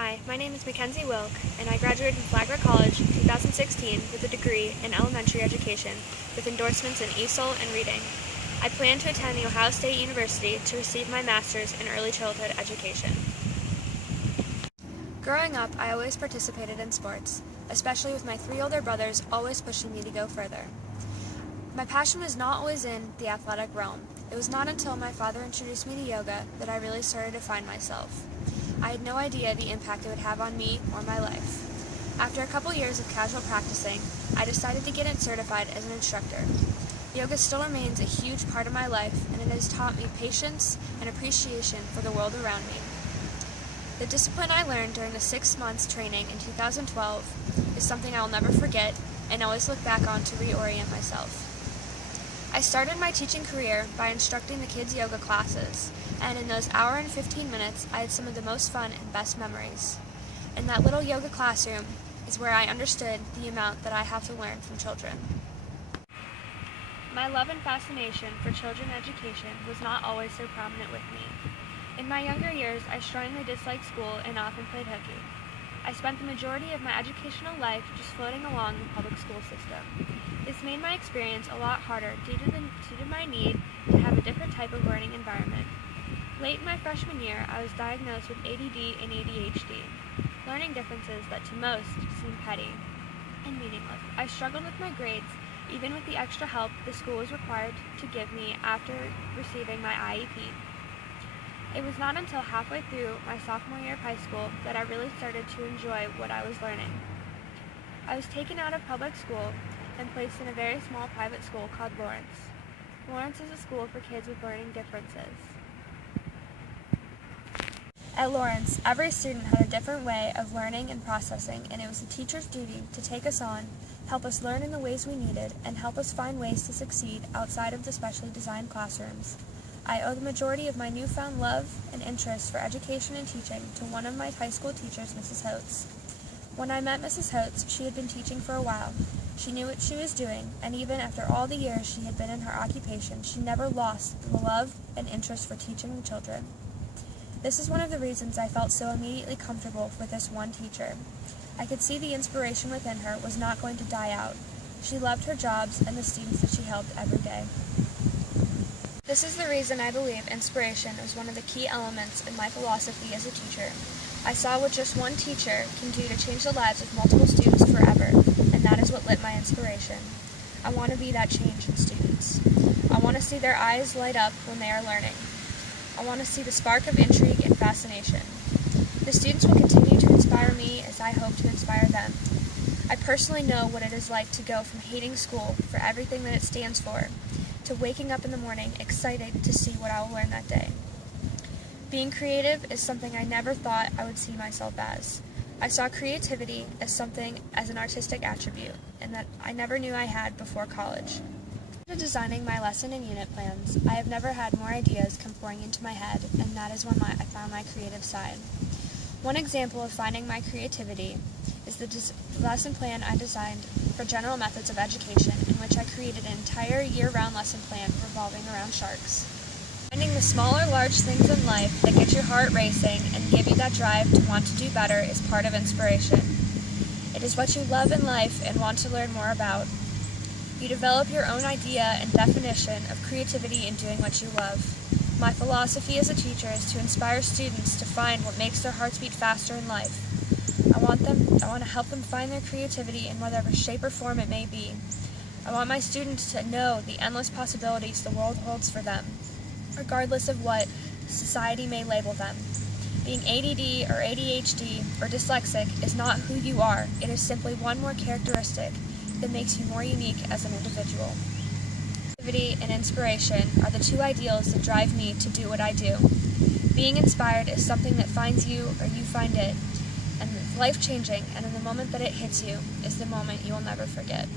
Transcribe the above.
Hi, my name is Mackenzie Wilk, and I graduated from Flagler College in 2016 with a degree in elementary education with endorsements in ESOL and reading. I plan to attend The Ohio State University to receive my master's in early childhood education. Growing up, I always participated in sports, especially with my 3 older brothers always pushing me to go further. My passion was not always in the athletic realm. It was not until my father introduced me to yoga that I really started to find myself. I had no idea the impact it would have on me or my life. After a couple years of casual practicing, I decided to get it certified as an instructor. Yoga still remains a huge part of my life, and it has taught me patience and appreciation for the world around me. The discipline I learned during the 6 months training in 2012 is something I will never forget and always look back on to reorient myself. I started my teaching career by instructing the kids' yoga classes, and in those hour and 15 minutes, I had some of the most fun and best memories. In that little yoga classroom is where I understood the amount that I have to learn from children. My love and fascination for children's education was not always so prominent with me. In my younger years, I strongly disliked school and often played hooky. I spent the majority of my educational life just floating along the public school system. This made my experience a lot harder due to my need to have a different type of learning environment. Late in my freshman year, I was diagnosed with ADD and ADHD, learning differences that to most seem petty and meaningless. I struggled with my grades, even with the extra help the school was required to give me after receiving my IEP. It was not until halfway through my sophomore year of high school that I really started to enjoy what I was learning. I was taken out of public school and placed in a very small private school called Lawrence. Lawrence is a school for kids with learning differences. At Lawrence, every student had a different way of learning and processing, and it was the teacher's duty to take us on, help us learn in the ways we needed, and help us find ways to succeed outside of the specially designed classrooms. I owe the majority of my newfound love and interest for education and teaching to one of my high school teachers, Mrs. Holtz. When I met Mrs. Holtz, she had been teaching for a while. She knew what she was doing, and even after all the years she had been in her occupation, she never lost the love and interest for teaching children. This is one of the reasons I felt so immediately comfortable with this one teacher. I could see the inspiration within her was not going to die out. She loved her jobs and the students that she helped every day. This is the reason I believe inspiration is one of the key elements in my philosophy as a teacher. I saw what just one teacher can do to change the lives of multiple students forever, and that is what lit my inspiration. I want to be that change in students. I want to see their eyes light up when they are learning. I want to see the spark of intrigue and fascination. The students will continue to inspire me as I hope to inspire them. I personally know what it is like to go from hating school for everything that it stands for, to waking up in the morning excited to see what I will learn that day. Being creative is something I never thought I would see myself as. I saw creativity as an artistic attribute, and that I never knew I had before college. After designing my lesson and unit plans, I have never had more ideas come pouring into my head, and that is when I found my creative side. One example of finding my creativity is the lesson plan I designed for General Methods of Education, in which I created an entire year-round lesson plan revolving around sharks. Finding the small or large things in life that get your heart racing and give you that drive to want to do better is part of inspiration. It is what you love in life and want to learn more about. You develop your own idea and definition of creativity in doing what you love. My philosophy as a teacher is to inspire students to find what makes their hearts beat faster in life. I want to help them find their creativity in whatever shape or form it may be. I want my students to know the endless possibilities the world holds for them, regardless of what society may label them. Being ADD or ADHD or dyslexic is not who you are. It is simply one more characteristic that makes you more unique as an individual. Creativity and inspiration are the 2 ideals that drive me to do what I do. Being inspired is something that finds you or you find it, and it's life-changing, and in the moment that it hits you is the moment you will never forget.